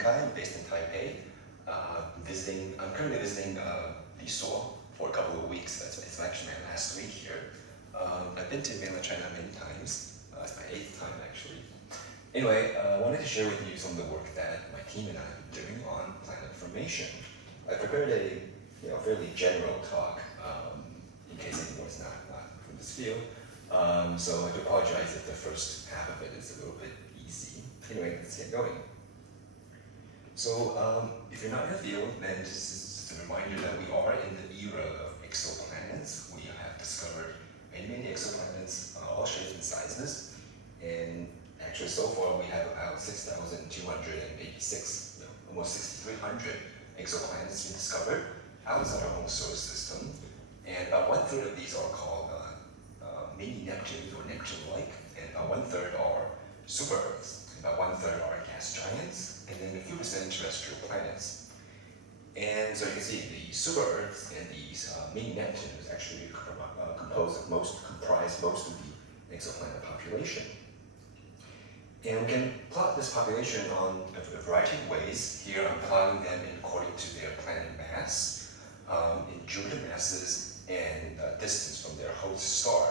Kai, I'm based in Taipei. I'm currently visiting the Seoul for a couple of weeks. It's actually my last week here. I've been to mainland China many times. It's my 8th time actually. Anyway, I wanted to share with you some of the work that my team and I have been doing on planet formation. I prepared a fairly general talk in case anyone's not from this field. So I do apologize if the first half of it is a little bit easy. Anyway, let's get going. So if you're not in the field, then this is just a reminder that we are in the era of exoplanets. We have discovered many exoplanets, all shapes and sizes. And actually, so far, we have about 6,286, almost 6,300 exoplanets been discovered outside our own solar system. And about 1/3 of these are called mini Neptunes or Neptune-like, and about 1/3 are super Earths. About 1/3 are gas giants, and then a few percent terrestrial planets. And so you can see the super Earths and these mini Neptunes actually comprise most of the exoplanet population. And we can plot this population on a variety of ways. Here I'm plotting them according to their planet mass, in Jupiter masses, and distance from their host star.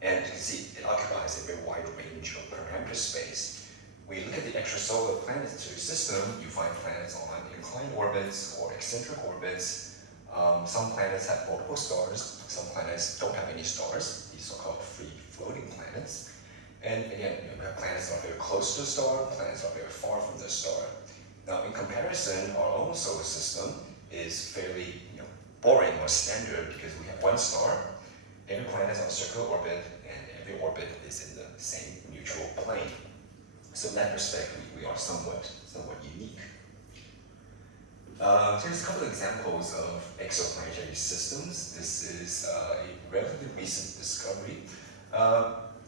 And you can see it occupies a very wide range of parameter space. When you look at the extrasolar planetary system, you find planets on inclined orbits or eccentric orbits. Some planets have multiple stars. Some planets don't have any stars. These are called free-floating planets. And again, you have planets that are very close to the star, planets that are very far from the star. Now, in comparison, our own solar system is fairly boring or standard because we have one star. Every planet is on a circular orbit, and every orbit is in the same neutral plane. So in that respect, we are somewhat unique. So here's a couple of examples of exoplanetary systems. This is a relatively recent discovery.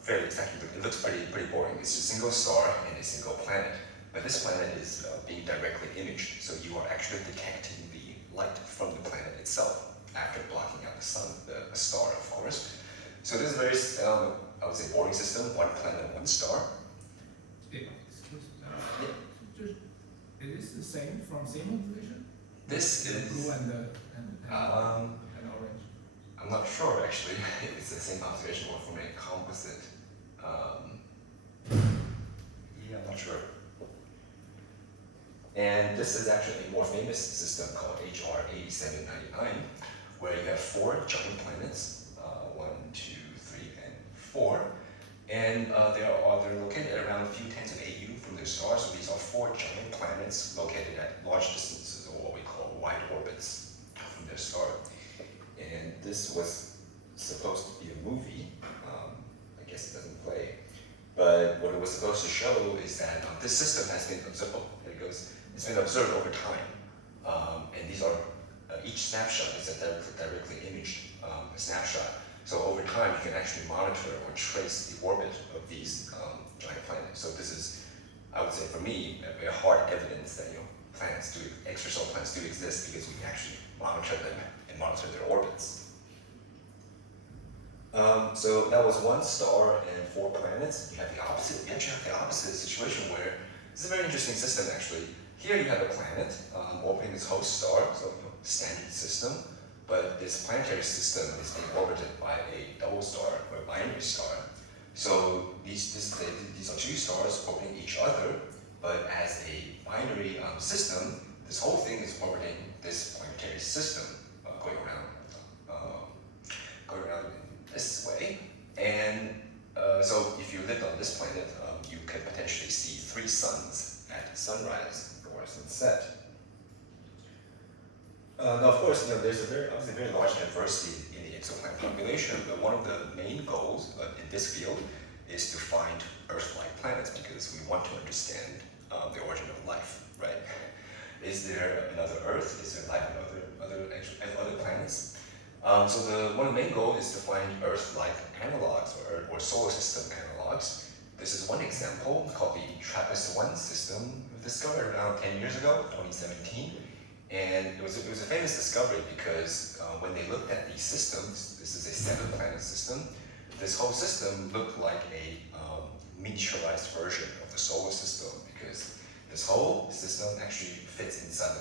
It looks pretty boring. It's a single star and a single planet. But this planet is being directly imaged, so you are actually detecting the light from the planet itself after blocking out the sun, a star, of course. So this is a very, I would say, boring system, one planet, one star. Excuse me. It is the same from same observation? This is blue and orange. I'm not sure actually if it's the same observation or from a composite. I'm not sure. And this is actually a more famous system called HR 8799, where you have 4 giant planets, 1, 2, 3, and 4. And they're located at around a few tens of AU from their stars. So these are 4 giant planets located at large distances, or what we call wide orbits from their star. And this was supposed to be a movie. I guess it doesn't play. But what it was supposed to show is that this system has been observed. Oh, there it goes. It's been observed over time. And these are each snapshot is a directly imaged snapshot. So over time, you can actually monitor or trace the orbit of these giant planets. So this is, I would say, for me, a very hard evidence that extrasolar planets do exist because we can actually monitor them and monitor their orbits. So that was 1 star and 4 planets. You have the opposite. We actually have the opposite situation where this is a very interesting system actually. Here you have a planet orbiting its host star, so standard system. But this planetary system is being orbited by a double star or a binary star. So these are 2 stars orbiting each other, but as a binary system, this whole thing is orbiting this planetary system, going around in this way. And so if you lived on this planet, you could potentially see 3 suns at sunrise or sunset. Now, of course, there's obviously very large diversity in the exoplanet population, but one of the main goals in this field is to find Earth-like planets because we want to understand the origin of life, right? Is there another Earth? Is there life on other planets? So one of the main goals is to find Earth-like analogs or solar system analogs. This is one example called the TRAPPIST-1 system, discovered around 10 years ago, 2017. And it was a famous discovery because when they looked at these systems, this is a 7-planet system, this whole system looked like a miniaturized version of the solar system because the this whole system actually fits inside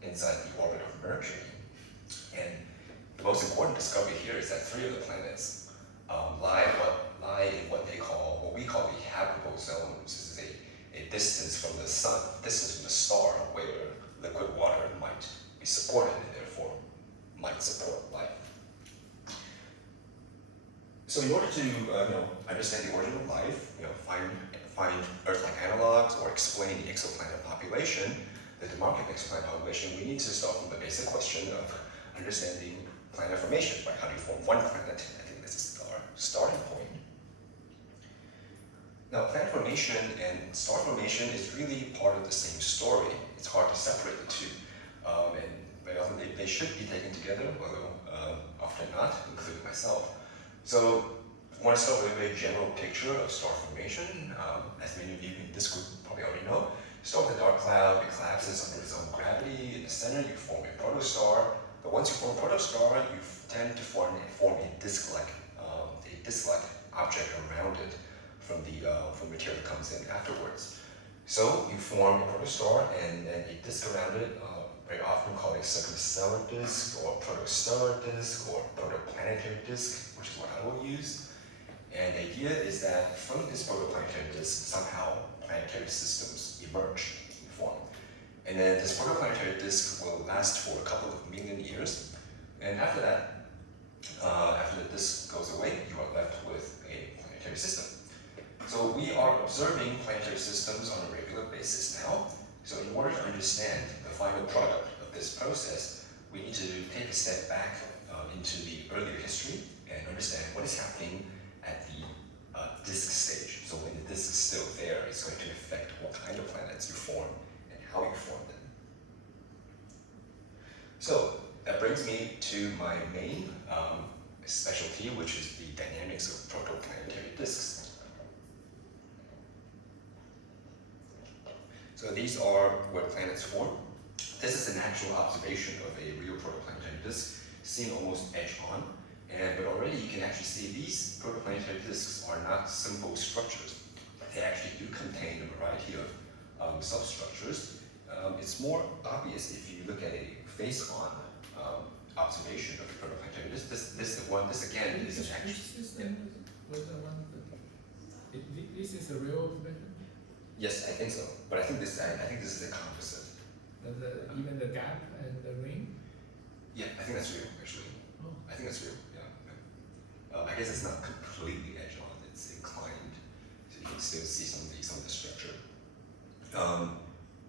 the orbit of Mercury. And the most important discovery here is that 3 of the planets lie in what we call the habitable zone. This is a distance from the sun, distance from the star, where liquid water might be supported and therefore might support life. So in order to understand the origin of life, find Earth-like analogs or explain the exoplanet population, the demographic exoplanet population, we need to start from the basic question of understanding planet formation. Right? How do you form one planet? I think this is our starting point. Now, planet formation and star formation is really part of the same story. It's hard to separate the two, and very often they should be taken together, although often not, including myself. So I want to start with a very general picture of star formation. As many of you in this group probably already know, start with a dark cloud, it collapses under its own gravity. In the center, you form a protostar. But once you form a protostar, you tend to form a disk-like object around it from material that comes in afterwards. So you form a protostar and then a disk around it, very often called a circumstellar disk or protostellar disk or protoplanetary disk, which is what I will use. And the idea is that from this protoplanetary disk, somehow planetary systems emerge and form. And then this protoplanetary disk will last for a couple of million years. And after that, after the disk goes away, you are left with a planetary system. So we are observing planetary systems on a regular basis now. So in order to understand the final product of this process, we need to take a step back into the earlier history and understand what is happening at the disk stage. So when the disk is still there, it's going to affect what kind of planets you form and how you form them. So that brings me to my main specialty, which is the dynamics of protoplanetary disks. So these are where planets form. This is an actual observation of a real protoplanetary disk, seen almost edge-on. But already you can actually see these protoplanetary disks are not simple structures. They actually do contain a variety of substructures. It's more obvious if you look at a face-on observation of the protoplanetary disk. This again is an actual. This is a real observation? Yes, I think so. But I think this is a composite. Even the gap and the ring? Yeah, I think that's real, actually. Oh. I think that's real, yeah. I guess it's not completely edge-on, it's inclined, so you can still see some of the structure.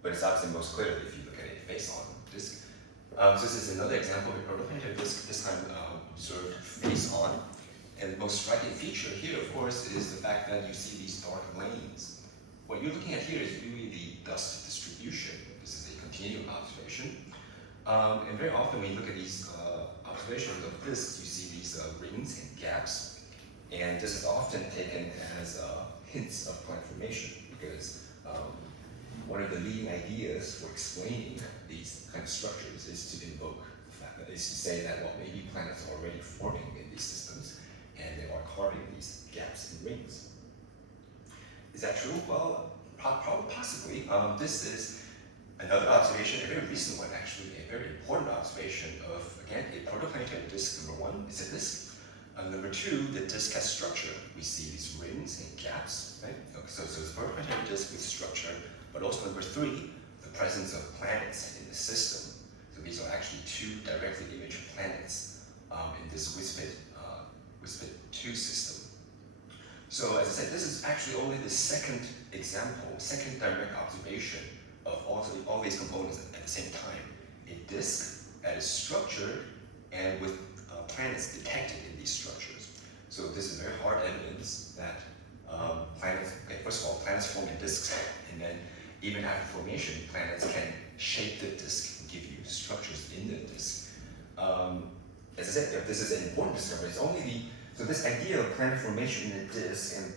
But it's obviously most clear if you look at a face-on disk. So this is another example of a protoplanetary disk, this time observed face-on. And the most striking feature here, of course, is the fact that you see these dark lanes. What you're looking at here is really the dust distribution. This is a continuum observation. And very often when you look at these observations of disks, you see these rings and gaps. And this is often taken as hints of planet formation because one of the leading ideas for explaining these kind of structures is to invoke the fact that is to say that, well, maybe planets are already forming in these systems and they are carving these gaps and rings. Is that true? Well, possibly. This is another observation, a very recent one actually, a very important observation of, again, a protoplanetary disk. Number one is a disk. Number two, the disk has structure. We see these rings and gaps, right? Okay, so it's a protoplanetary disk with structure, but also number three, the presence of planets in the system. So these are actually two directly imaged planets in this WISPIT-2 system. So as I said, this is actually only the second example, second direct observation of all these components at the same time. A disk that is structured and with planets detected in these structures. So this is very hard evidence that planets, okay, first of all, planets form in disks, and then even after formation, planets can shape the disk and give you structures in the disk. As I said, this is an important discovery. It's only so this idea of planet formation in a disk and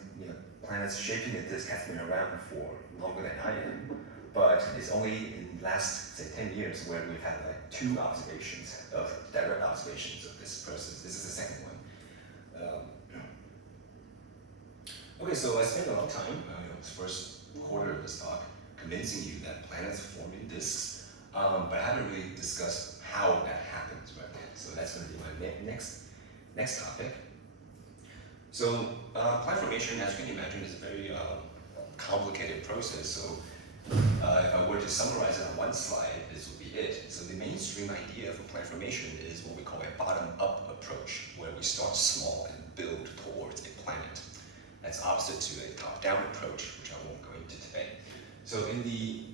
planets shaping the disk has been around for longer than I am, but it's only in the last, say, 10 years where we've had like two observations of direct observations of this process. This is the second one. Okay, so I spent a lot of time, this first quarter of this talk, convincing you that planets form in disks, but I haven't really discussed how that happens right now. So that's going to be my next topic. So planet formation, as you can imagine, is a very complicated process. So if I were to summarize it on one slide, this would be it. So the mainstream idea for planet formation is what we call a bottom-up approach, where we start small and build towards a planet. That's opposite to a top-down approach, which I won't go into today. So in the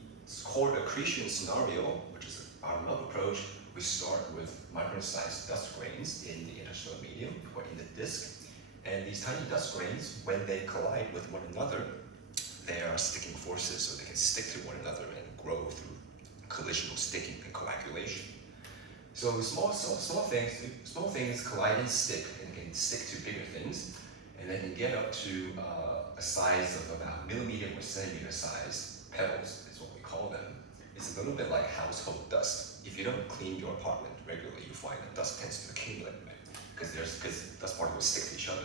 core accretion scenario, which is a bottom-up approach, we start with micro-sized dust grains in the interstellar medium or in the disk. And these tiny dust grains, when they collide with one another, there are sticking forces, so they can stick to one another and grow through collisional sticking and coagulation. So small things collide and stick, and can stick to bigger things, and they can get up to a size of about millimeter or centimeter size pebbles, is what we call them. It's a little bit like household dust. If you don't clean your apartment regularly, you find that dust tends to accumulate, right? Because dust particles stick to each other.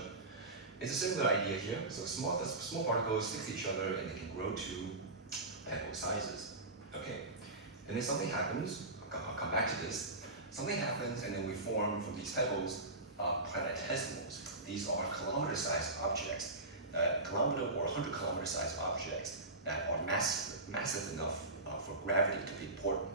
It's a similar idea here. So small particles stick to each other and they can grow to pebble sizes. Okay. And then something happens. I'll come back to this. Something happens, and then we form from these pebbles planetesimals. These are kilometer-sized objects, kilometer or 100-kilometer-sized objects that are massive enough for gravity to be important.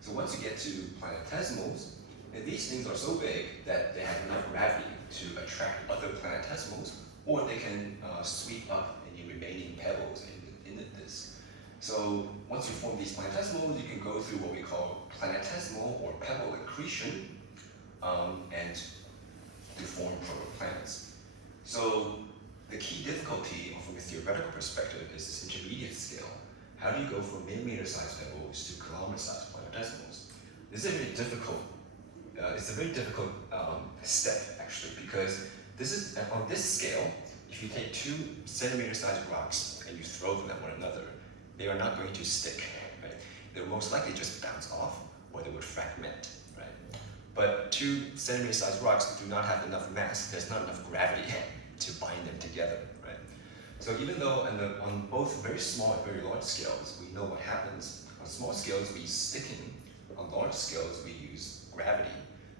So once you get to planetesimals, and these things are so big that they have enough gravity to attract other planetesimals, or they can sweep up any remaining pebbles in the disk. So once you form these planetesimals, you can go through what we call planetesimal or pebble accretion, and to form protoplanets. So the key difficulty from a theoretical perspective is this intermediate scale. How do you go from millimeter-sized pebbles to kilometer-sized planetesimals? This is a very difficult. It's a very difficult step, actually, because this is on this scale. If you take 2 centimeter-sized rocks and you throw them at one another, they are not going to stick, right? They'll most likely just bounce off, or they would fragment, right? But 2 centimeter-sized rocks do not have enough mass. There's not enough gravity to bind them together, right? So even though on both very small and very large scales, we know what happens. On small scales, we stick in. On large scales, we use gravity.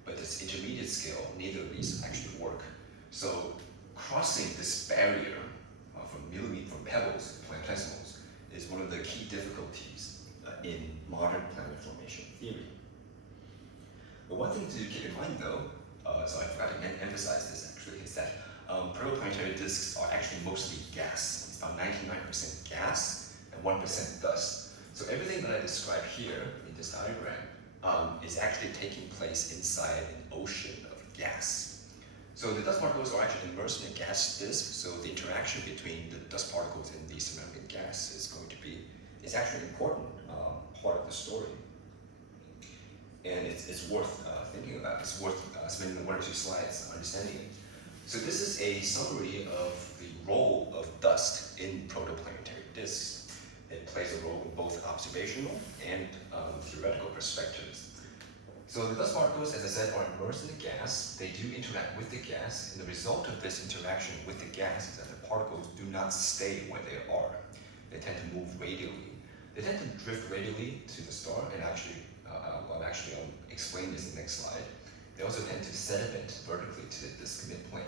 But this intermediate scale, neither of these actually work. So crossing this barrier from pebbles to planetesimals is one of the key difficulties in modern planet formation theory. But one thing to keep in mind though, so I forgot to emphasize this actually, is that protoplanetary disks are actually mostly gas. It's about 99% gas and 1% dust. So everything that I describe here in this diagram is actually taking place inside an ocean of gas. So the dust particles are actually immersed in a gas disk, so the interaction between the dust particles and the surrounding gas is actually an important part of the story. And it's worth thinking about. It's worth spending 1 or 2 slides understanding it. So this is a summary of the role of dust in protoplanetary disks. It plays a role in both observational and theoretical perspectives. So the dust particles, as I said, are immersed in the gas. They do interact with the gas, and the result of this interaction with the gas is that the particles do not stay where they are. They tend to move radially. They tend to drift radially to the star, and I'll explain this in the next slide. They also tend to sediment vertically to the disk midplane,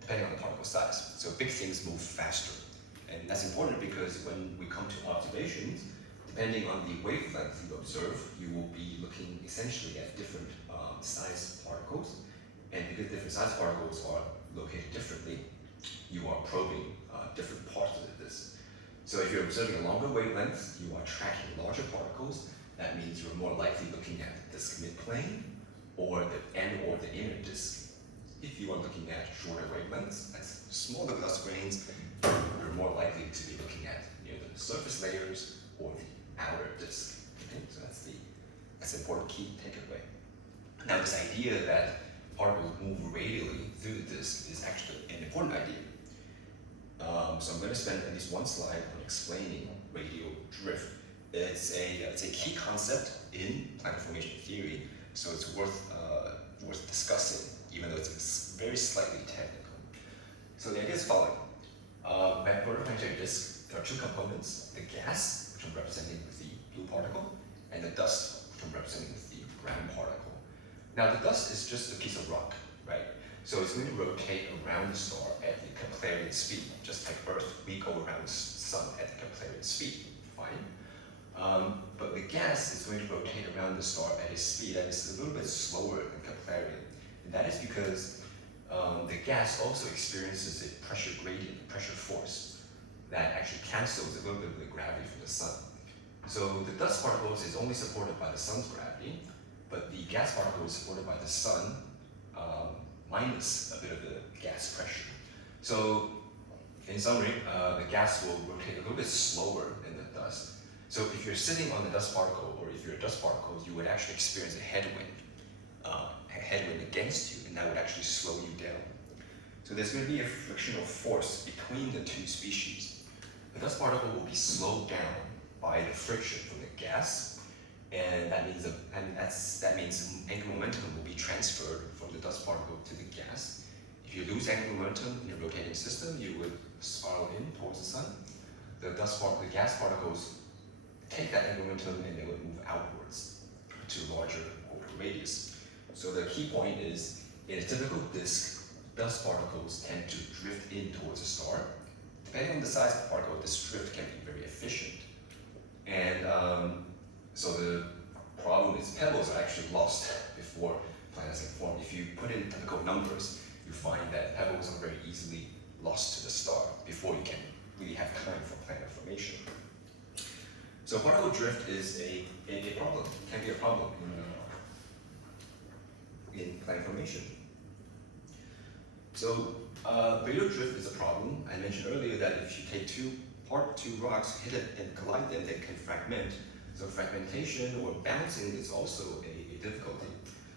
depending on the particle size. So big things move faster. And that's important because when we come to observations, depending on the wavelength you observe, you will be looking essentially at different size particles. And because different size particles are located differently, you are probing different parts of the disk. So if you're observing a longer wavelength, you are tracking larger particles. That means you're more likely looking at the disk midplane or the inner disk. If you are looking at shorter wavelengths, that's smaller dust grains, you're more likely to be looking at near the surface layers or the outer disk. Okay? So that's an important key takeaway. Now this idea that particles move radially through the disk is actually an important idea. So I'm going to spend at least 1 slide on explaining radial drift. It's a key concept in planet formation theory, so it's worth discussing, even though it's very slightly technical. So the idea is following. At protoplanetary disk, there are 2 components: the gas, which which I'm representing with the blue particle, and the dust, which I'm representing with the brown particle. Now the dust is just a piece of rock, right? So it's going to rotate around the star at the Keplerian speed, just like Earth, we go around the sun at the Keplerian speed, fine. But the gas is going to rotate around the star at a speed that is a little bit slower than Keplerian. And that is because the gas also experiences a pressure gradient, pressure force, that actually cancels a little bit of the gravity from the sun. So the dust particles is only supported by the sun's gravity, but the gas particle is supported by the sun minus a bit of the gas pressure. So in summary, the gas will rotate a little bit slower than the dust. So if you're sitting on the dust particle, or if you're a dust particle, you would actually experience a headwind against you, and that would actually slow you down. So there's going to be a frictional force between the two species. The dust particle will be slowed down by the friction from the gas, and that means angular momentum will be transferred from the dust particle to the gas. If you lose angular momentum in a rotating system, you would spiral in towards the sun. The gas particles take that angular momentum and they would move outwards to larger orbital radius. So the key point is, in a typical disk, dust particles tend to drift in towards a star. Depending on the size of the particle, this drift can be very efficient. And so the problem is pebbles are actually lost before planets can form. If you put in typical numbers, you find that pebbles are very easily lost to the star before you can really have time for planet formation. So particle drift is a problem, can be a problem in planet formation. So radar drift is a problem. I mentioned earlier that if you take two rocks, hit it and collide them, they can fragment. So fragmentation or bouncing is also a difficulty.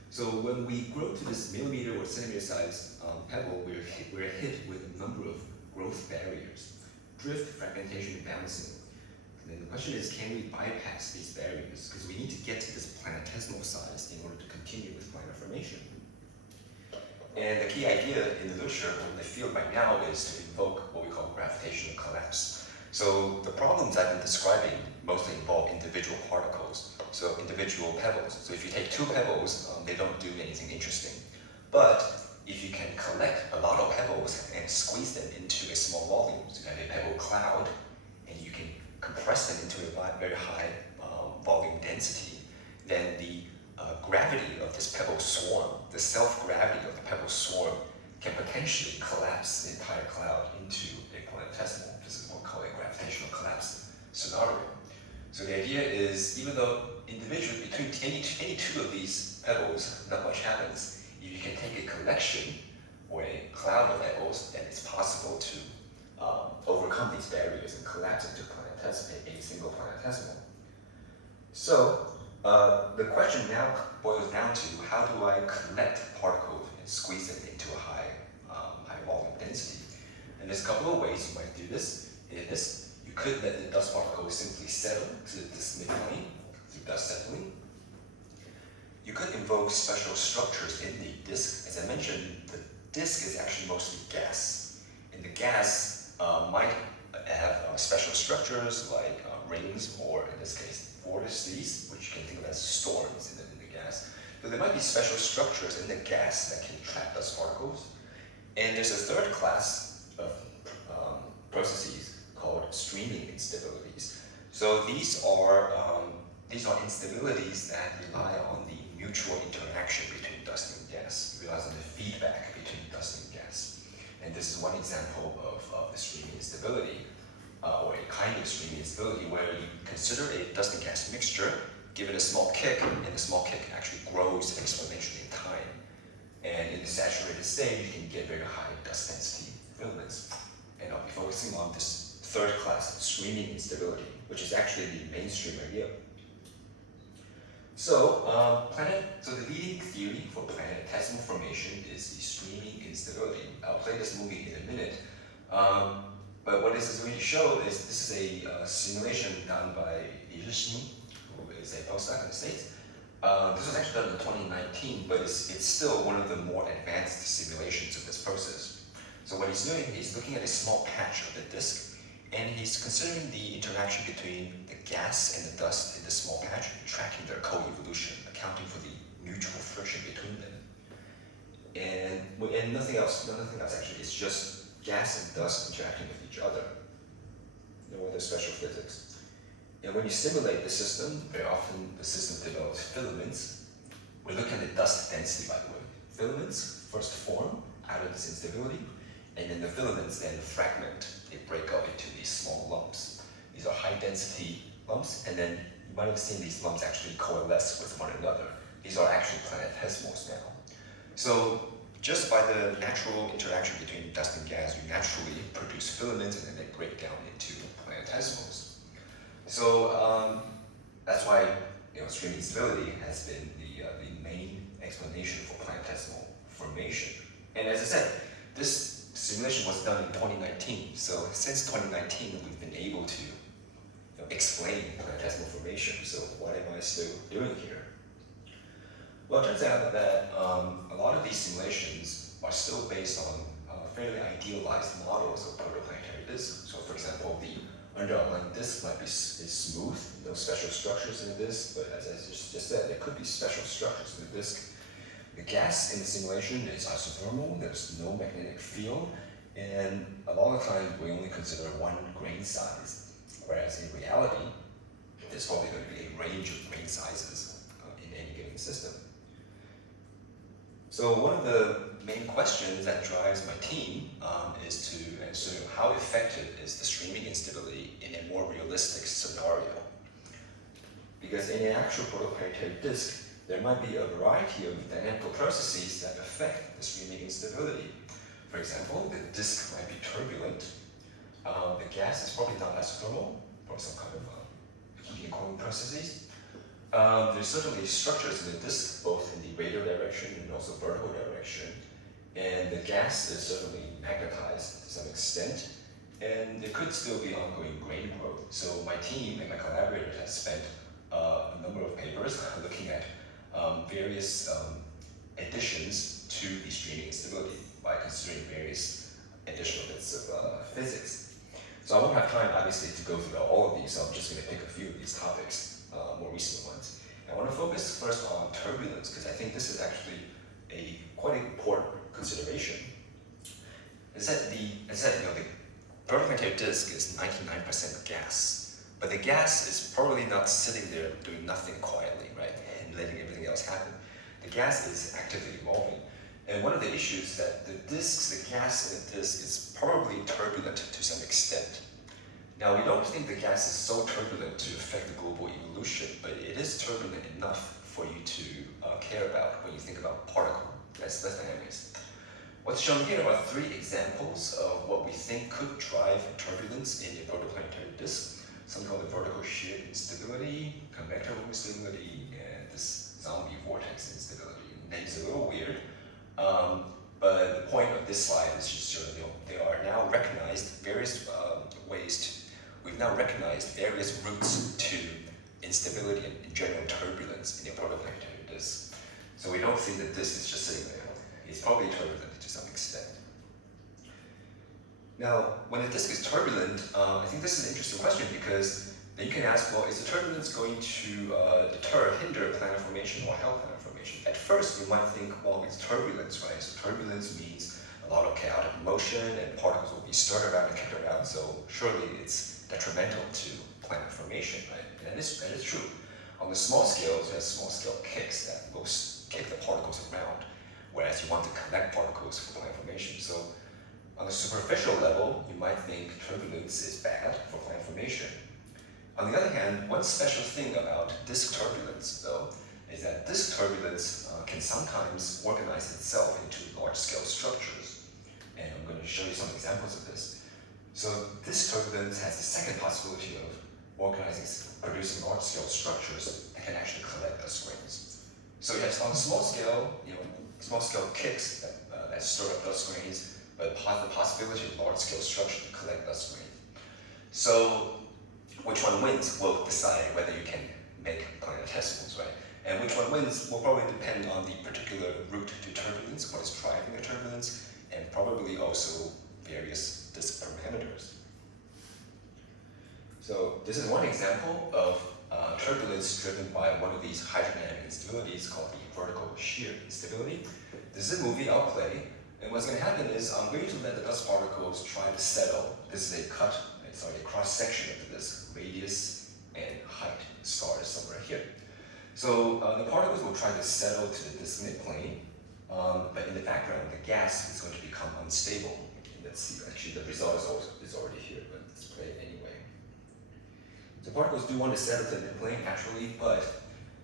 So when we grow to this millimeter or centimeter size pebble, we're hit with a number of growth barriers: drift, fragmentation, and bouncing. And then the question is, can we bypass these barriers? Because we need to get to this planetesimal size in order to continue with planet formation. And the key idea in the literature or in the field right now is to invoke what we call gravitational collapse. So the problems I've been describing mostly involve individual particles, so individual pebbles. So if you take two pebbles, they don't do anything interesting. But if you can collect a lot of pebbles and squeeze them into a small volume, so you have a pebble cloud, and you can compress them into a very high volume density, then the gravity of this pebble swarm, the self-gravity of the pebble swarm, can potentially collapse the entire cloud into a planetesimal. This is what we call a gravitational collapse scenario. So the idea is, even though individually between any two of these pebbles, not much happens, if you can take a collection or a cloud of pebbles, then it's possible to overcome these barriers and collapse into a single planetesimal. So the question now boils down to, how do I collect particles and squeeze them into a high volume density? And there's a couple of ways you might do this. You could let the dust particles simply settle to this midplane through dust settling. You could invoke special structures in the disk. As I mentioned, the disk is actually mostly gas, and the gas might have special structures like rings, or in this case, vortices, which you can think of as storms in the gas. So there might be special structures in the gas that can trap dust particles. And there's a third class of processes called streaming instabilities. So these are instabilities that rely on the mutual interaction between dust and gas, relies on the feedback between dust and gas. And this is one example of the streaming instability, or a kind of streaming instability, where you consider a dust and gas mixture, give it a small kick, and the small kick actually grows exponentially in time. And in the saturated state, you can get very high dust density filaments. And I'll be focusing on this third class, streaming instability, which is actually the mainstream idea. So, the leading theory for planetesimal formation is the streaming instability. I'll play this movie in a minute. But what this is going to show is, this is a simulation done by Li Zhixin, who is a postdoc in the States. This was actually done in 2019, but it's still one of the more advanced simulations of this process. So what he's doing, he's looking at a small patch of the disk, And he's considering the interaction between the gas and the dust in the small patch, tracking their co-evolution, accounting for the mutual friction between them. And nothing else actually, it's just gas and dust interacting with each other. No other special physics. And when you simulate the system, very often the system develops filaments. We're looking at the dust density, by the way. Filaments first form out of this instability, and then the filaments then fragment. They break up into these small lumps. These are high density lumps, and then you might have seen these lumps actually coalesce with one another. These are actually planetesimals now. So just by the natural interaction between dust and gas, you naturally produce filaments, and then they break down into planetesimals. So that's why stream instability has been the main explanation for planetesimal formation. And as I said, this simulation was done in 2019. So since 2019, we've been able to explain planetesimal formation. So what am I still doing here? Well, it turns out that a lot of these simulations are still based on fairly idealized models of protoplanetary disks. So for example, the underlying disk might be is smooth, no special structures in the disk, but as I just said, there could be special structures in the disk. The gas in the simulation is isothermal, there's no magnetic field, and a lot of times we only consider one grain size, whereas in reality, there's probably going to be a range of grain sizes in any given system. So one of the main questions that drives my team is to answer how effective is the streaming instability in a more realistic scenario. Because in an actual protoplanetary disk, there might be a variety of dynamical processes that affect the streaming instability. For example, the disk might be turbulent. The gas is probably not isothermal for some kind of heating and cooling processes. There's certainly structures in the disk, both in the radial direction and also vertical direction. And the gas is certainly magnetized to some extent. And there could still be ongoing grain growth. So my team and my collaborators have spent a number of papers looking at various additions to the streaming instability by considering various additional bits of physics. So I won't have time, obviously, to go through all of these, so I'm just going to pick a few of these topics, more recent ones. I want to focus first on turbulence, because I think this is actually a quite important consideration. As I said, the protoplanetary disk is 99% gas, but the gas is probably not sitting there doing nothing quietly, right, and letting everything else happen. The gas is actively evolving. And one of the issues is that the gas in the disk is probably turbulent to some extent. Now, we don't think the gas is so turbulent to affect the global evolution, but it is turbulent enough for you to care about when you think about particle dynamics. What's shown here are 3 examples of what we think could drive turbulence in a protoplanetary disk. Something called the vertical shear instability, convector instability, and this zombie vortex instability. Names are a little weird, but the point of this slide is just to show they are now recognized various we've now recognized various routes to instability and general turbulence in a protoplanetary disk. So we don't think that this is just sitting there. It's probably turbulent to some extent. Now, when a disk is turbulent, I think this is an interesting question because then you can ask, well, is the turbulence going to hinder planet formation or help planet formation? At first, you might think, well, it's turbulence, right? So turbulence means a lot of chaotic motion and particles will be stirred around and kicked around, so surely it's detrimental to planet formation, right? And that is true. On the small scale, there's small scale kicks that will kick the particles around, whereas you want to collect particles for planet formation. So on a superficial level, you might think turbulence is bad for planet formation. On the other hand, one special thing about disk turbulence, though, is that disk turbulence can sometimes organize itself into large-scale structures. And I'm going to show you some examples of this. So disk turbulence has the second possibility of producing large-scale structures that can actually collect dust grains. So yes, on a small scale, small-scale kicks that stir up dust grains, but the possibility of large-scale structure to collect dust grains. So which one wins will decide whether you can make planetesimals, right? And which one wins will probably depend on the particular route to turbulence, what is driving the turbulence, and probably also various disk parameters. So this is one example of turbulence driven by one of these hydrodynamic instabilities called the vertical shear instability. This is a movie I'll play, and what's going to happen is I'm going to let the dust particles try to settle. This is a cross section of the disk, radius and height stars somewhere here. So the particles will try to settle to the disk midplane, but in the background, the gas is going to become unstable. Let's see, actually the result is already here, but let's play it anyway. The particles do want to settle to the midplane naturally, but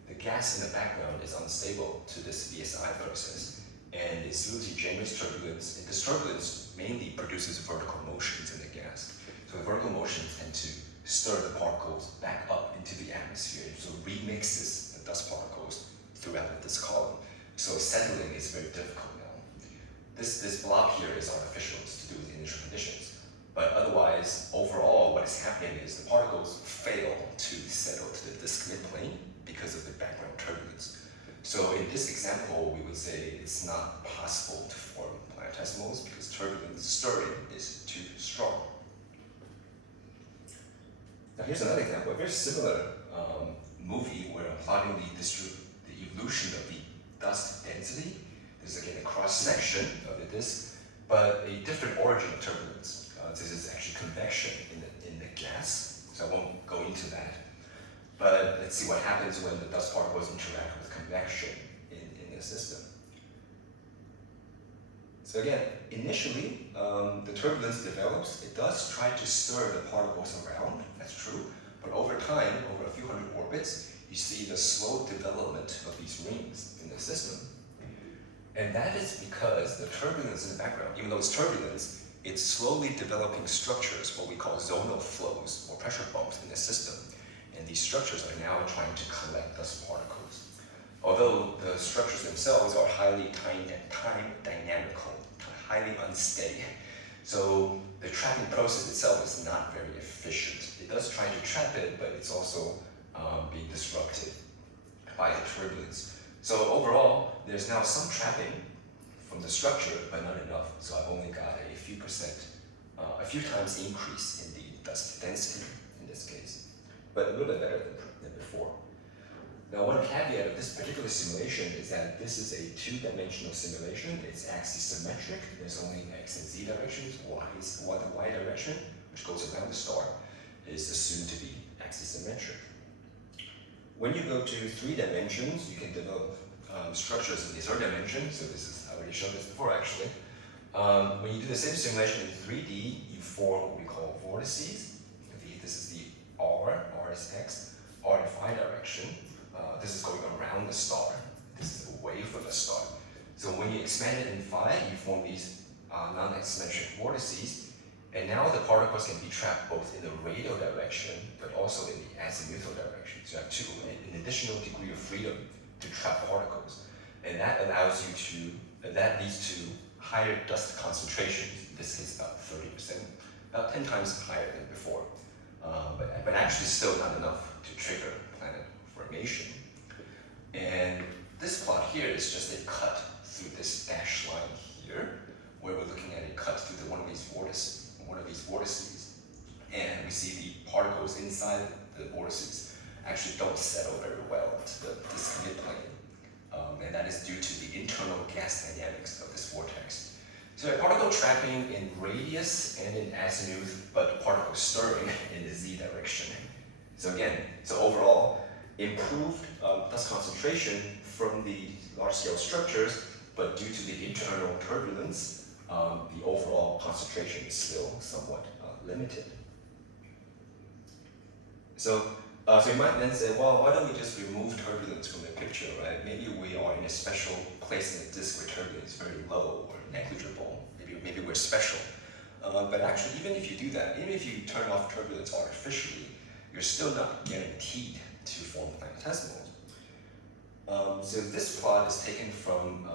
the gas in the background is unstable to this VSI process, and it's really generous turbulence. And this turbulence mainly produces vertical motions in the gas. So the vertical motions tend to stir the particles back up into the atmosphere, so remixes the dust particles throughout this column. So settling is very difficult now. This blob here is artificial, it's to do with initial conditions. But otherwise, overall, what is happening is the particles fail to settle to the disk midplane because of the background turbulence. So in this example, we would say it's not possible to form planetesimals because turbulence stirring is too strong. Now here's another example, a very similar movie where I'm plotting the evolution of the dust density. This is again a cross-section of the disk, but a different origin of turbulence. This is actually convection in the gas, so I won't go into that. But let's see what happens when the dust particles interact with convection in the system. So again, initially, the turbulence develops. It does try to stir the particles around, that's true, but over time, over a few hundred orbits, you see the slow development of these rings in the system. And that is because the turbulence in the background, even though it's turbulence, it's slowly developing structures, what we call zonal flows or pressure bumps in the system. And these structures are now trying to collect dust particles. Although the structures themselves are highly time dynamical, highly unsteady. So the trapping process itself is not very efficient. It does try to trap it, but it's also being disrupted by the turbulence. So overall, there's now some trapping from the structure, but not enough. So I've only got a few times increase in the dust density in this case, but a little bit better than before. Now, one caveat of this particular simulation is that this is a two-dimensional simulation. It's axisymmetric. There's only x and z directions. The y direction, which goes around the star, is assumed to be axisymmetric. When you go to 3 dimensions, you can develop structures in the third dimension. So I already showed this before, actually. When you do the same simulation in 3D, you form what we call vortices. This is the R is x, R in phi direction. This is going around the star. This is away from the star. So when you expand it in phi, you form these non-axisymmetric vortices. And now the particles can be trapped both in the radial direction, but also in the azimuthal direction. So you have an additional degree of freedom to trap particles. And that leads to higher dust concentrations. This is about 30%, about 10 times higher than before. But actually still not enough to trigger planet formation. And this plot here is just a cut through this dashed line here, where we're looking at a cut through one of these vortices. And we see the particles inside the vortices actually don't settle very well to this midplane. And that is due to the internal gas dynamics of this vortex. So particle trapping in radius and in azimuth, but particle stirring in the z direction. So overall, improved dust concentration from the large-scale structures, but due to the internal turbulence, the overall concentration is still somewhat limited. So you might then say, well, why don't we just remove turbulence from the picture, right? Maybe we are in a special place in the disk where turbulence is very low or negligible. Maybe we're special. But actually, even if you do that, even if you turn off turbulence artificially, you're still not guaranteed to form planetesimals. So this plot is taken from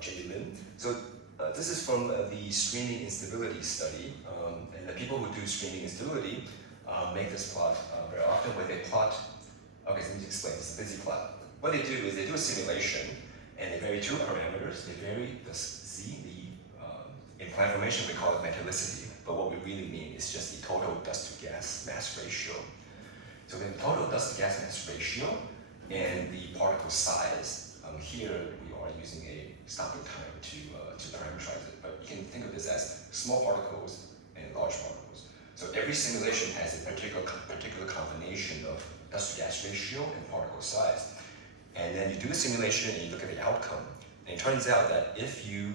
J. Lin. So this is from the streaming instability study. And the people who do streaming instability make this plot very often where they plot, okay, so let me explain, this is a busy plot. What they do is they do a simulation and they vary 2 parameters. They vary the Z, in planet formation we call it metallicity, but what we really mean is is just the total dust to gas mass ratio. So the total dust to gas mass ratio and the particle size, here we are using a stopping time to parameterize it, but you can think of this as small particles and large particles. So every simulation has a particular combination of dust to gas ratio and particle size. And then you do the simulation and you look at the outcome. And it turns out that if you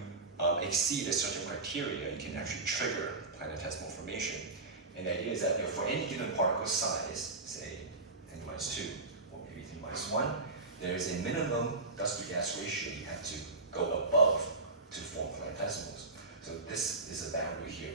exceed a certain criteria, you can actually trigger planetesimal formation. And the idea is that for any given particle size, say 10 to the minus 2, or maybe 10 to the minus 1, there is a minimum dust to gas ratio you have to go above to form planetesimals. So this is a boundary here.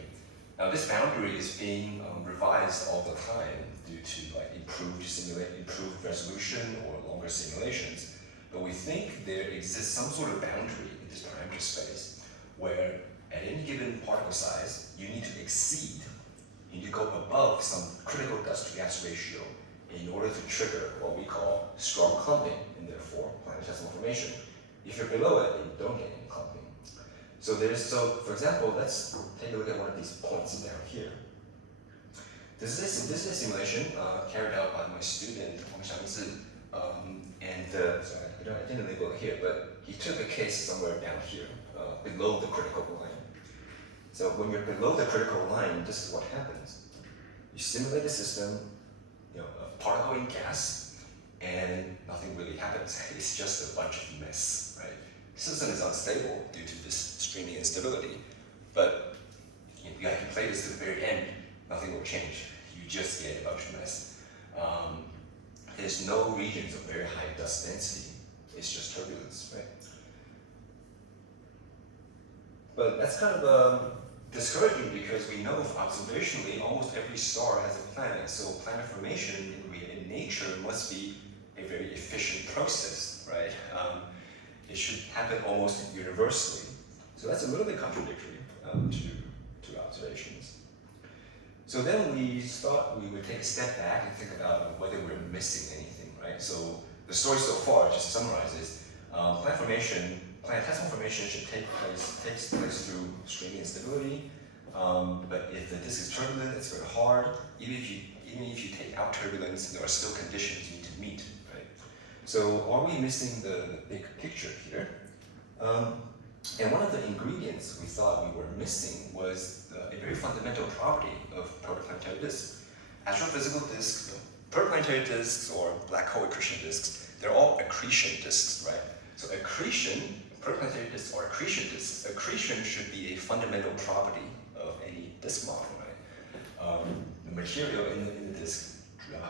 Now this boundary is being revised all the time due to like improved resolution or longer simulations. But we think there exists some sort of boundary in this parameter space where at any given particle size, you need to exceed, you need to go above some critical dust to gas ratio in order to trigger what we call strong clumping and therefore planetesimal formation. If you're below it, you don't get any clumping. So for example, let's take a look at one of these points down here. This is a simulation carried out by my student, Wang Xiangzi, sorry, I didn't label it here, but he took a case somewhere down here, below the critical line. So when you're below the critical line, this is what happens. You simulate a system, of particle and gas, and nothing really happens. It's just a bunch of mess, right? The system is unstable due to this streaming instability, but you have to play this to the very end, nothing will change. You just get a bunch of mess. There's no regions of very high dust density. It's just turbulence, right? But that's kind of discouraging because we know observationally almost every star has a planet. So planet formation in nature must be a very efficient process, right? It should happen almost universally. So that's a little bit contradictory to observations. So then we thought we would take a step back and think about whether we're missing anything, right? So the story so far, just to summarize, is planetesimal formation should takes place through streaming instability. But if the disk is turbulent, it's very hard. Even if you take out turbulence, there are still conditions you need to meet, right? So are we missing the big picture here? And one of the ingredients we thought we were missing was a very fundamental property of protoplanetary disks. Astrophysical disks, protoplanetary disks or black hole accretion disks, they're all accretion disks, right? So protoplanetary disks are accretion disks. Accretion should be a fundamental property of any disk model, right? The material in the disk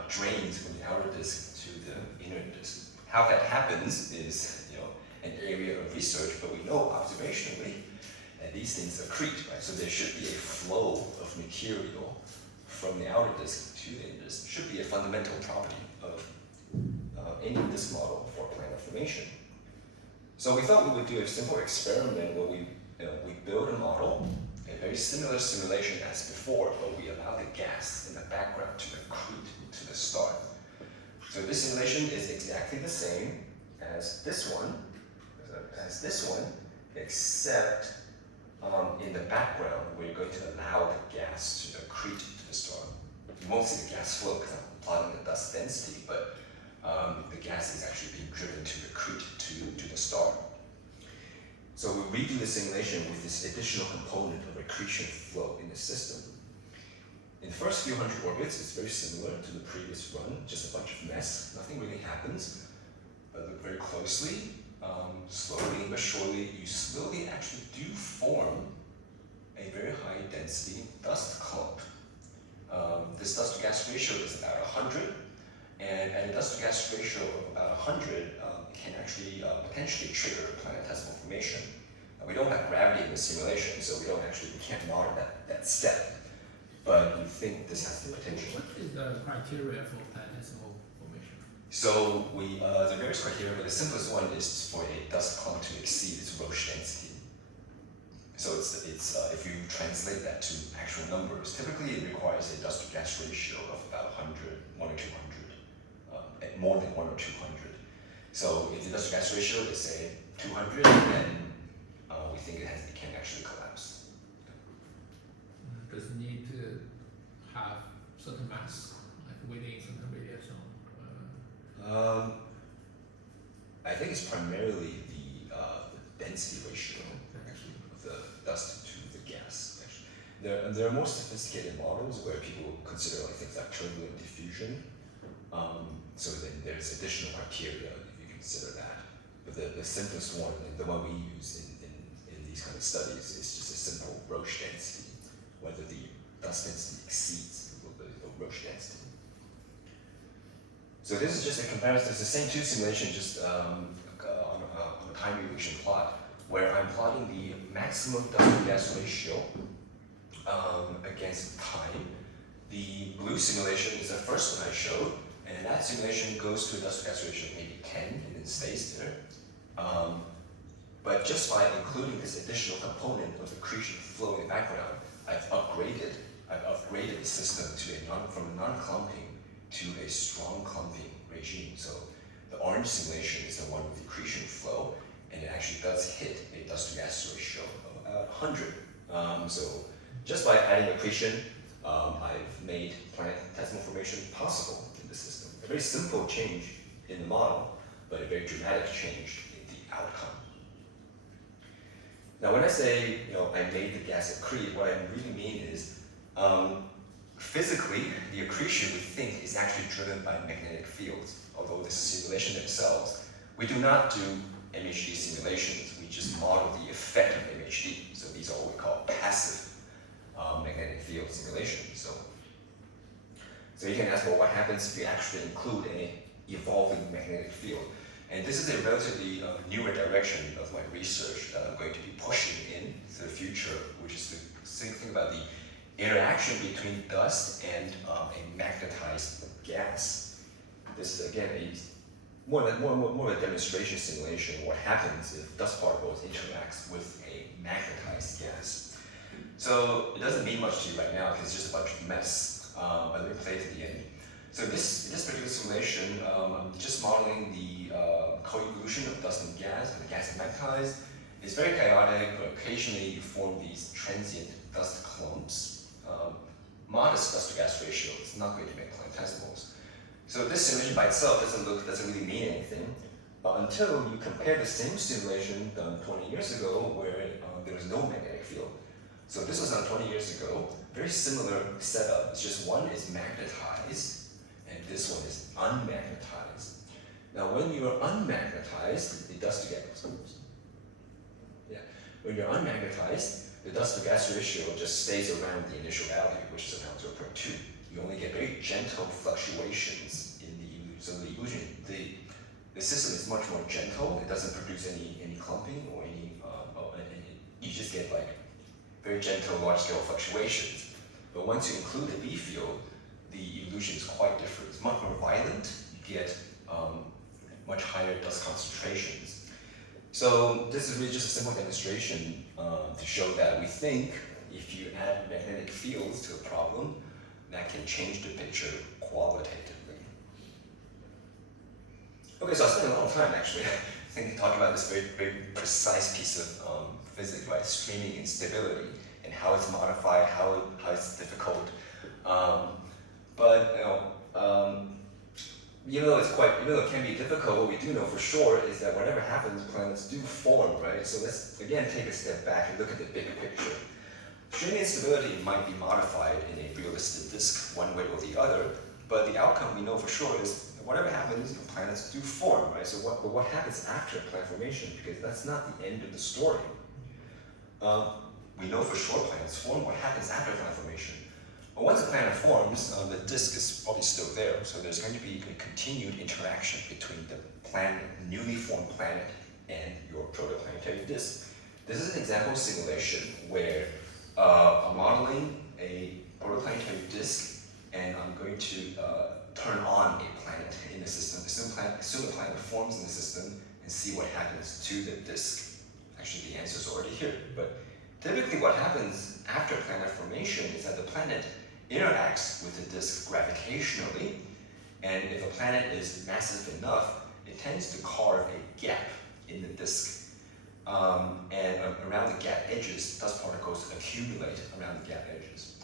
drains from the outer disk to the inner disk. How that happens is, an area of research, but we know observationally that these things accrete, right? So there should be a flow of material from the outer disk to the inner disk. It should be a fundamental property of any disk model for planet formation. So we thought we would do a simple experiment where we build a model, a very similar simulation as before, but we allow the gas in the background to accrete to the star. So this simulation is exactly the same as this one, except in the background, we're going to allow the gas to accrete to the star. You won't see the gas flow because I'm plotting the dust density, but the gas is actually being driven to accrete to the star. So we redo the simulation with this additional component of accretion flow in the system. In the first few hundred orbits, it's very similar to the previous run, just a bunch of mess, nothing really happens. But look very closely, slowly but surely, you slowly actually do form a very high density dust clump. This dust to gas ratio is about 100, and at a dust to gas ratio of about 100, it can actually potentially trigger planetesimal formation. We don't have gravity in the simulation, so we can't monitor that step. But we think this has the potential. What is the criteria for planetesimal formation? So the various criteria, but the simplest one is for a dust clump to exceed its Roche density. So it's if you translate that to actual numbers, typically it requires a dust to gas ratio of about 100, 1 or 200, at more than 1 or 200. So if the dust to gas ratio is say 200, then we think it can actually collapse. Does it need it's primarily the density ratio, actually, of the dust to the gas, actually. There are more sophisticated models where people consider like things like turbulent diffusion. So then there's additional criteria if you consider that. But the simplest one, the one we use in these kind of studies, is just a simple Roche density, whether the dust density exceeds the Roche density. So this is just a comparison. It's the same two simulation, just on a time evolution plot, where I'm plotting the maximum dust to gas ratio against time. The blue simulation is the first one I showed, and that simulation goes to a dust to gas ratio of maybe 10 and then stays there. But just by including this additional component of accretion flow in the background, I've upgraded the system to from a non-clumping to a strong clumping regime. So the orange simulation is the one with accretion flow, and it actually does hit a dust to gas ratio of about 100. So just by adding accretion, I've made planetesimal formation possible in the system. A very simple change in the model, but a very dramatic change in the outcome. Now, when I say, I made the gas accrete, what I really mean is, physically, the accretion we think is actually driven by magnetic fields. Although this simulation themselves, we do not do MHD simulations. We just model the effect of MHD. So these are what we call passive magnetic field simulations. So you can ask, well, what happens if you actually include an evolving magnetic field? And this is a relatively newer direction of my research that I'm going to be pushing into the future, which is to think about the interaction between dust and a magnetized gas. This is again more of a demonstration simulation of what happens if dust particles interacts with a magnetized gas. So it doesn't mean much to you right now because it's just a bunch of mess, but let me play to the end. So this particular simulation, I'm just modeling the coevolution of dust and gas, and the gas is magnetized. It's very chaotic, but occasionally you form these transient dust clumps. Modest dust to gas ratio is not going to make planetesimals. So this simulation by itself doesn't really mean anything, until you compare the same simulation done 20 years ago where there was no magnetic field. So this was done 20 years ago, very similar setup. It's just one is magnetized, and this one is unmagnetized. Now, when you are unmagnetized, the dust to gas. When you're unmagnetized, the dust to gas ratio just stays around the initial value, which is around 0.2. You only get very gentle fluctuations in the illusion. So the illusion, the system is much more gentle. It doesn't produce any clumping or you just get like very gentle, large-scale fluctuations. But once you include the B field, the illusion is quite different. It's much more violent. You get much higher dust concentrations. So this is really just a simple demonstration to show that we think if you add magnetic fields to a problem, that can change the picture qualitatively. Okay, so I spent a lot of time actually talking about this very precise piece of physics, right? Streaming instability and how it's modified, how it's difficult. But even though it can be difficult, what we do know for sure is that whatever happens, planets do form, right? So let's again take a step back and look at the big picture. Streaming instability might be modified in a realistic disk one way or the other, but the outcome we know for sure is that whatever happens, planets do form, right? So what happens after planet formation? Because that's not the end of the story. We know for sure planets form. What happens after planet formation? But once a planet forms, the disk is probably still there, so there's going to be a continued interaction between the planet, newly formed planet, and your protoplanetary disk. This is an example simulation where I'm modeling a protoplanetary disk, and I'm going to turn on a planet in the system. Assume a planet forms in the system, and see what happens to the disk. Actually, the answer is already here, but typically what happens after planet formation is that the planet interacts with the disk gravitationally, and if a planet is massive enough, it tends to carve a gap in the disk. And around the gap edges, dust particles accumulate around the gap edges.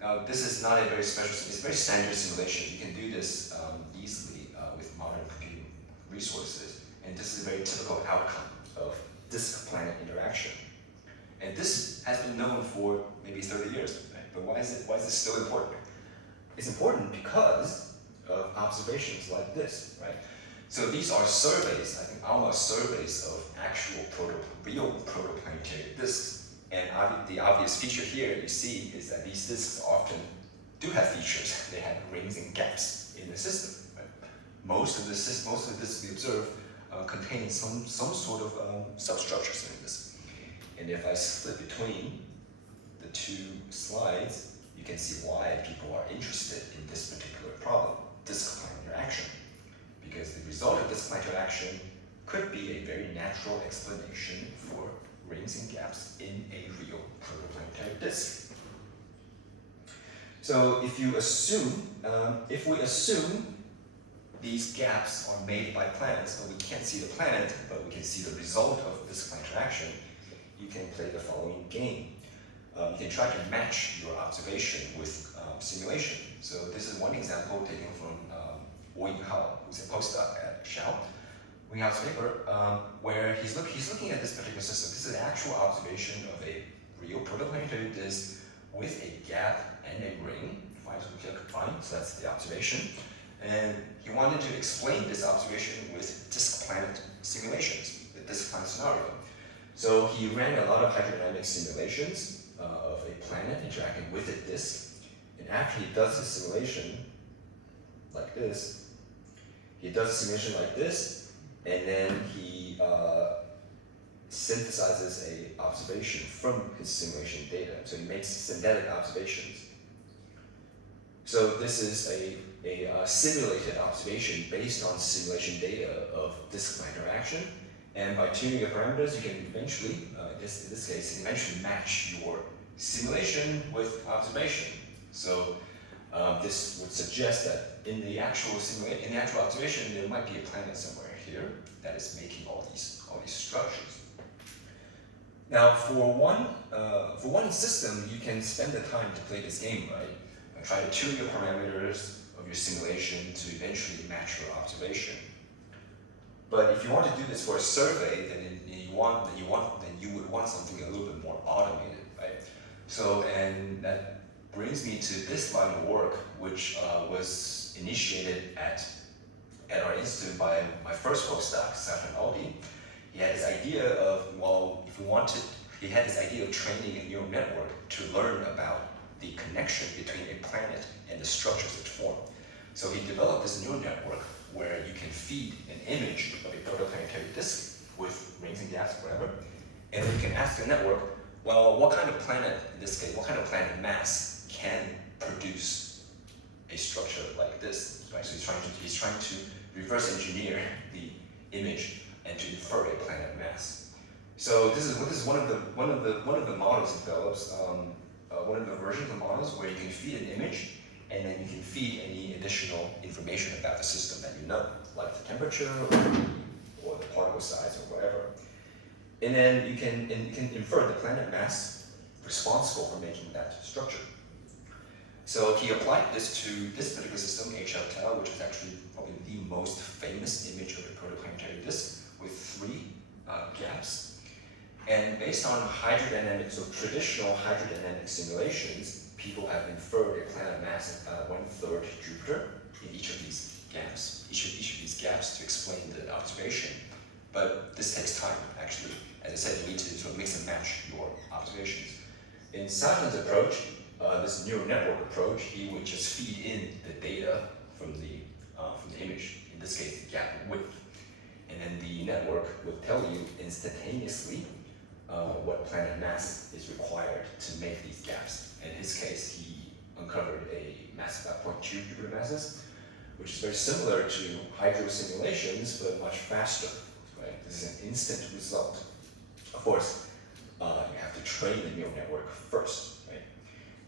Now, this is not a very special, it's a very standard simulation. You can do this easily with modern computing resources. And this is a very typical outcome of disk-planet interaction. And this has been known for maybe 30 years, right? But why is it still important? It's important because of observations like this, right? So these are surveys, I think almost surveys of actual real protoplanetary disks. And the obvious feature here you see is that these disks often do have features. They have rings and gaps in the system. Right? Most of the disks we observe contain some sort of substructures in this. And if I split between the two slides, you can see why people are interested in this particular problem, disk-planet interaction. Because the result of disk-planet interaction could be a very natural explanation for rings and gaps in a real protoplanetary disk. So if we assume these gaps are made by planets, but we can't see the planet, but we can see the result of disk-planet interaction, you can play the following game. You can try to match your observation with simulation. So this is one example taken from Hao, who's a postdoc at Xiao. Hao's paper, where he's looking at this particular system. This is an actual observation of a real protoplanetary disk with a gap and a ring. Fine, so that's the observation. And he wanted to explain this observation with disk-planet simulations, the disk-planet scenario. So he ran a lot of hydrodynamic simulations of a planet interacting with a disk. And after he does the simulation like this, and then he synthesizes a observation from his simulation data. So he makes synthetic observations. So this is a simulated observation based on simulation data of disk-planet interaction. And by tuning your parameters, you can eventually, in this case, eventually match your simulation with observation. So this would suggest that in the actual observation, there might be a planet somewhere here that is making all these structures. Now, for one system, you can spend the time to play this game, right? Try to tune your parameters of your simulation to eventually match your observation. But if you want to do this for a survey, then you would want something a little bit more automated, right? So, and that brings me to this line of work, which was initiated at our institute by my first postdoc, Safran Aldi. He had this idea of, he had this idea of training a neural network to learn about the connection between a planet and the structures it form. So he developed this neural network where you can feed an image of a protoplanetary disk with rings and gaps, whatever, and then you can ask the network, well, what kind of planet, in this case, what kind of planet mass can produce a structure like this, right? So he's trying to reverse engineer the image and to infer a planet mass. So this is one of the models he develops, one of the versions of models where you can feed an image and then you can feed any additional information about the system that you know, like the temperature or the particle size or whatever. And then you can infer the planet mass responsible for making that structure. So he applied this to this particular system, Jiao, which is actually probably the most famous image of a protoplanetary disk with 3 gaps. And based on hydrodynamic, so traditional hydrodynamic simulations, people have inferred a planet mass about 1/3 Jupiter in each of these gaps, each of these gaps to explain the observation. But this takes time, actually. As I said, you need to sort of mix and match your observations. In Safran's approach, this neural network approach, he would just feed in the data from the image, in this case, the gap width. And then the network would tell you instantaneously what planet mass is required to make these gaps. In his case, he uncovered a mass of about 0.2 Jupiter masses, which is very similar to hydro simulations, but much faster, right? This is an instant result. Of course, you have to train the neural network first, right?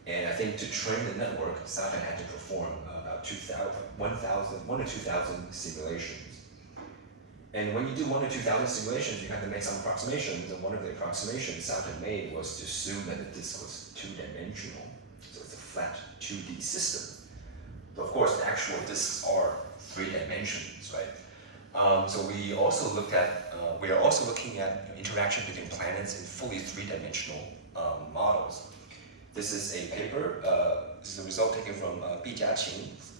And I think to train the network, Safran had to perform about 1 to 2,000 simulations. And when you do 1 to 2,000 simulations, you have to make some approximations, and one of the approximations Safran made was to assume that the disk was 2-dimensional. So it's a flat 2D system. But of course, the actual disks are 3 dimensions, right? So we also looked at, we are also looking at interaction between planets in fully three-dimensional models. This is a paper, this is a result taken from Bi Jiaqing's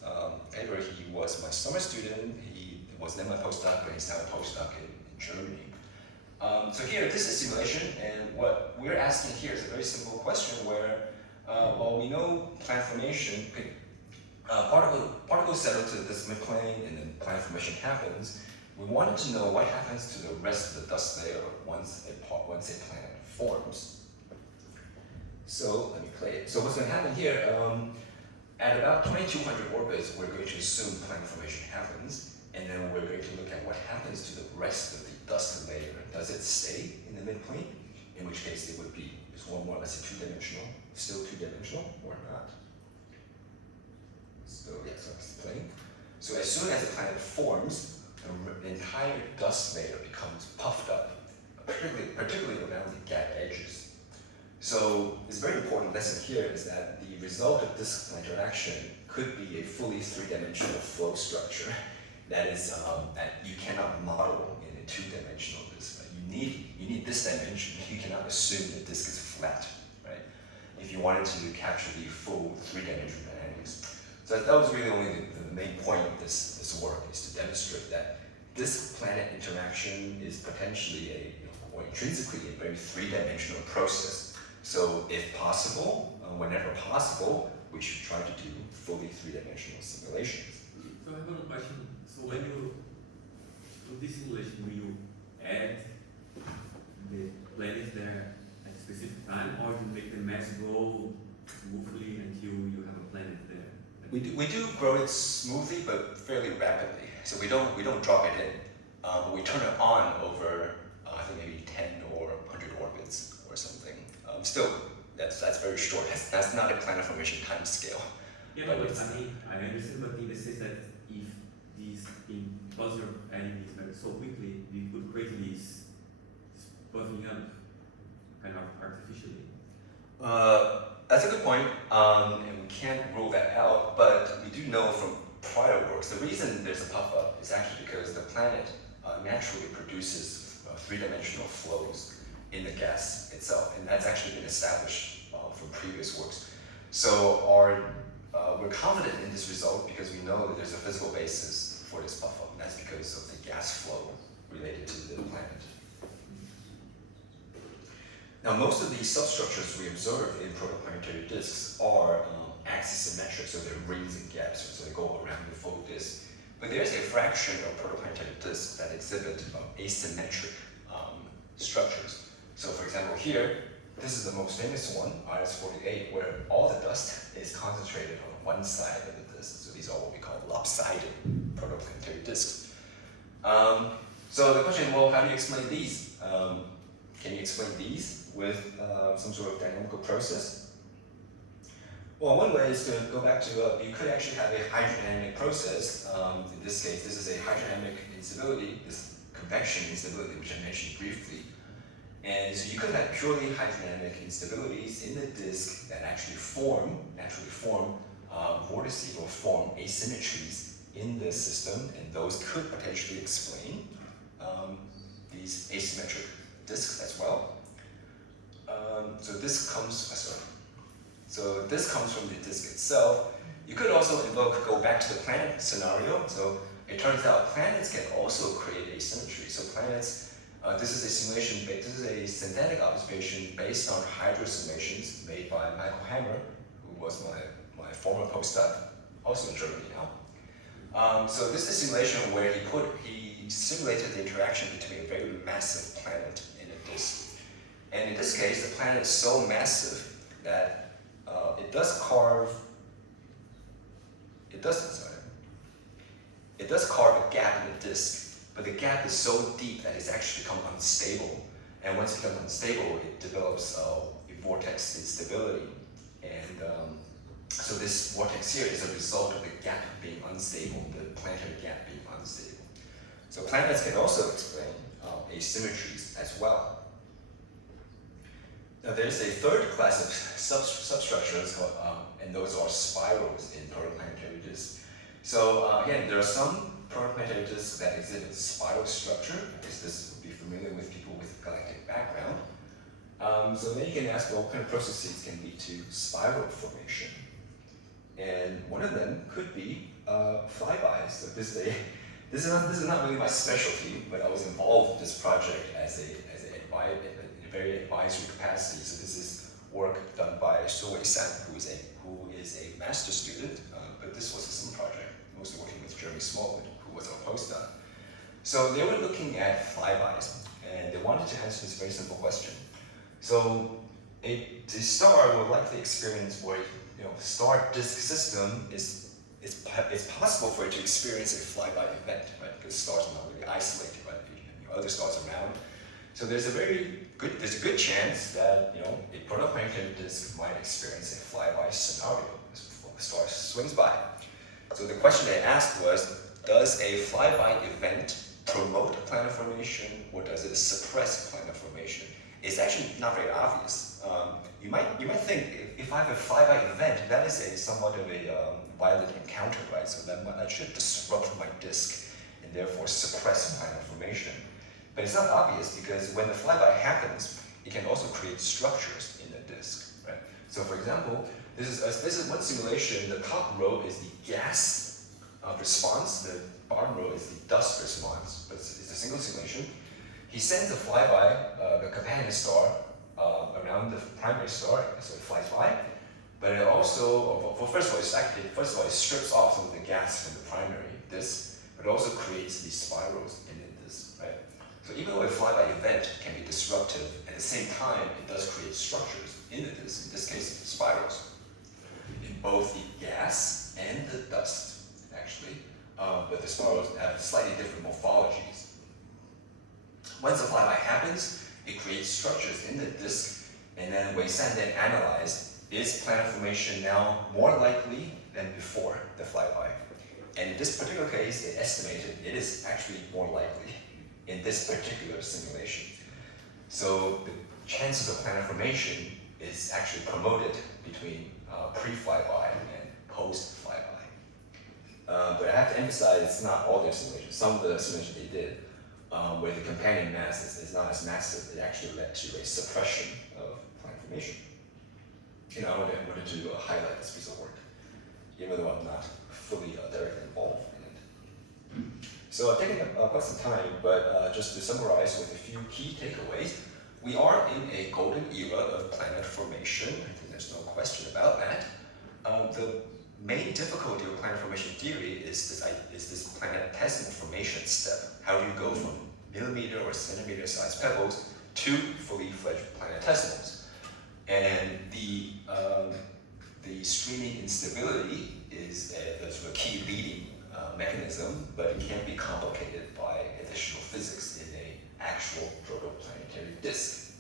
paper. He was my summer student, he was then my postdoc, but he's now a postdoc in Germany. So here, this is simulation, and what we're asking here is a very simple question where, while we know planet formation, particles settle to this midplane and then planet formation happens, we wanted to know what happens to the rest of the dust layer once a planet forms. So let me play it. So what's going to happen here, at about 2200 orbits, we're going to assume planet formation happens, and then we're going to look at what happens to the rest of the dust layer. Does it stay in the midplane? In which case it would be, is one more, let's say two-dimensional, still two-dimensional or not? So yeah, so it's playing. So as soon as the planet forms, the entire dust layer becomes puffed up, particularly around the gap edges. So this very important lesson here is that the result of this interaction could be a fully three-dimensional flow structure that is that you cannot model in a two-dimensional disk. Right? You need this dimension. You cannot assume the disk is flat, right? If you wanted to capture the full three-dimensional dynamics. So that was really only the main point of this work, is to demonstrate that this planet interaction is potentially or intrinsically a very three-dimensional process. So if possible, whenever possible, we should try to do fully three-dimensional simulations. So I have a question. So when you do this simulation, do you add the planets there at a specific time, or you make the mass grow smoothly until you have a planet there? We do grow it smoothly, but fairly rapidly. So we don't drop it in. We turn it on over I think maybe 10 or 100 orbits or something. Still, that's very short. That's not a planet formation time scale. Yeah, but I mean, I understand, but in the sense that if these, because you're adding these very so quickly, you could create these buffing up kind of artificially. That's a good point, and we can't rule that out, but we do know from prior works, the reason there's a puff up is actually because the planet naturally produces three-dimensional flows in the gas itself, and that's actually been established from previous works. So we're confident in this result because we know that there's a physical basis for this puff up, and that's because of the gas flow related to the planet. Now, most of these substructures we observe in protoplanetary disks are axisymmetric, so they're rings and gaps, so they go around the full disk. But there's a fraction of protoplanetary disks that exhibit asymmetric structures. So for example here, this is the most famous one, RS-48, where all the dust is concentrated on one side of the disk. So these are what we call lopsided protoplanetary disks. So the question, well, how do you explain these? Can you explain these with some sort of dynamical process? Well, one way is to go back to, you could actually have a hydrodynamic process. In this case, this is a hydrodynamic instability, this convection instability, which I mentioned briefly. And so you could have purely hydrodynamic instabilities in the disk that naturally form vortices or form asymmetries in the system, and those could potentially explain these asymmetric disks as well. So this comes from the disk itself. You could also go back to the planet scenario. So it turns out planets can also create asymmetry. So planets, this is a simulation, this is a synthetic observation based on hydro summations made by Michael Hammer, who was my former postdoc, also in Germany now. So this is a simulation where he simulated the interaction between a very massive planet in a disk. And in this case, the planet is so massive that it does carve a gap in the disk, but the gap is so deep that it's actually become unstable. And once it becomes unstable, it develops a vortex instability. And so this vortex here is a result of the gap being unstable, the planetary gap being unstable. So planets can also explain asymmetries as well. Now there's a third class of substructures, and those are spirals in protoplanetary disks. So again, there are some protoplanetary disk that exhibits spiral structure. I guess this would be familiar with people with galactic background. So then you can ask, well, what kind of processes can lead to spiral formation? And one of them could be flybys. So this is not really my specialty, but I was involved in this project in a very advisory capacity. So this is work done by Wei San, who is a master student, but this was a summer project, mostly working with Jeremy Smallwood, who was a postdoc. So they were looking at flybys, and they wanted to answer this very simple question. So the star will likely experience where, the star disk system it's possible for it to experience a flyby event, right? Because stars are not really isolated, right? Other stars around. So there's a good chance that a protoplanetary disk might experience a flyby scenario before the star swings by. So the question they asked was, does a flyby event promote planet formation, or does it suppress planet formation? It's actually not very obvious. You might think if I have a flyby event, that is somewhat of a violent encounter, right? So that should disrupt my disk and therefore suppress planet formation. But it's not obvious because when the flyby happens, it can also create structures in the disk, right? So for example, this is one simulation. The top row is the gas response. The bottom row is the dust response. But it's a single simulation. He sends a flyby, the companion star, around the primary star, so it flies by. But it also, first of all, it strips off some of the gas from the primary disk, but it also creates these spirals in the disk, right? So even though a flyby event can be disruptive, at the same time, it does create structures in the disk, in this case, spirals, in both the gas and the dust, actually. But the spirals have slightly different morphologies. Once the flyby happens, it creates structures in the disk, and then Wei San then analyzed, is planet formation now more likely than before the flyby? And in this particular case, they estimated it is actually more likely in this particular simulation. So the chances of planet formation is actually promoted between pre-flyby and post-flyby. But I have to emphasize, it's not all their simulations. Some of the simulations they did, where the companion mass is not as massive, it actually led to a suppression of planet formation. I wanted to highlight this piece of work, even though I'm not fully directly involved in it. So I've taken quite some time, but just to summarize with a few key takeaways, we are in a golden era of planet formation. I think there's no question about that. The main difficulty of planet formation theory is this planetesimal formation step. How do you go from millimeter or centimeter sized pebbles to fully fledged planetesimals? And the streaming instability is a sort of key leading mechanism, but it can be complicated by additional physics in an actual protoplanetary disk.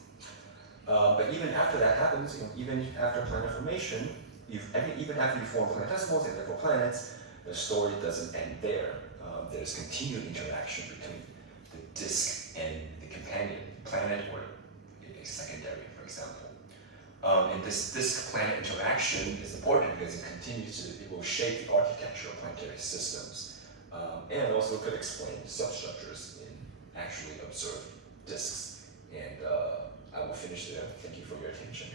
But even after that happens, even after planet formation, even after you form planetesimals and therefore planets, the story doesn't end there. There's continued interaction between the disk and the companion planet or a secondary, for example. And this disk-planet interaction is important because it will shape the architecture of planetary systems, and also could explain substructures in actually observed disks. And I will finish there. Thank you for your attention.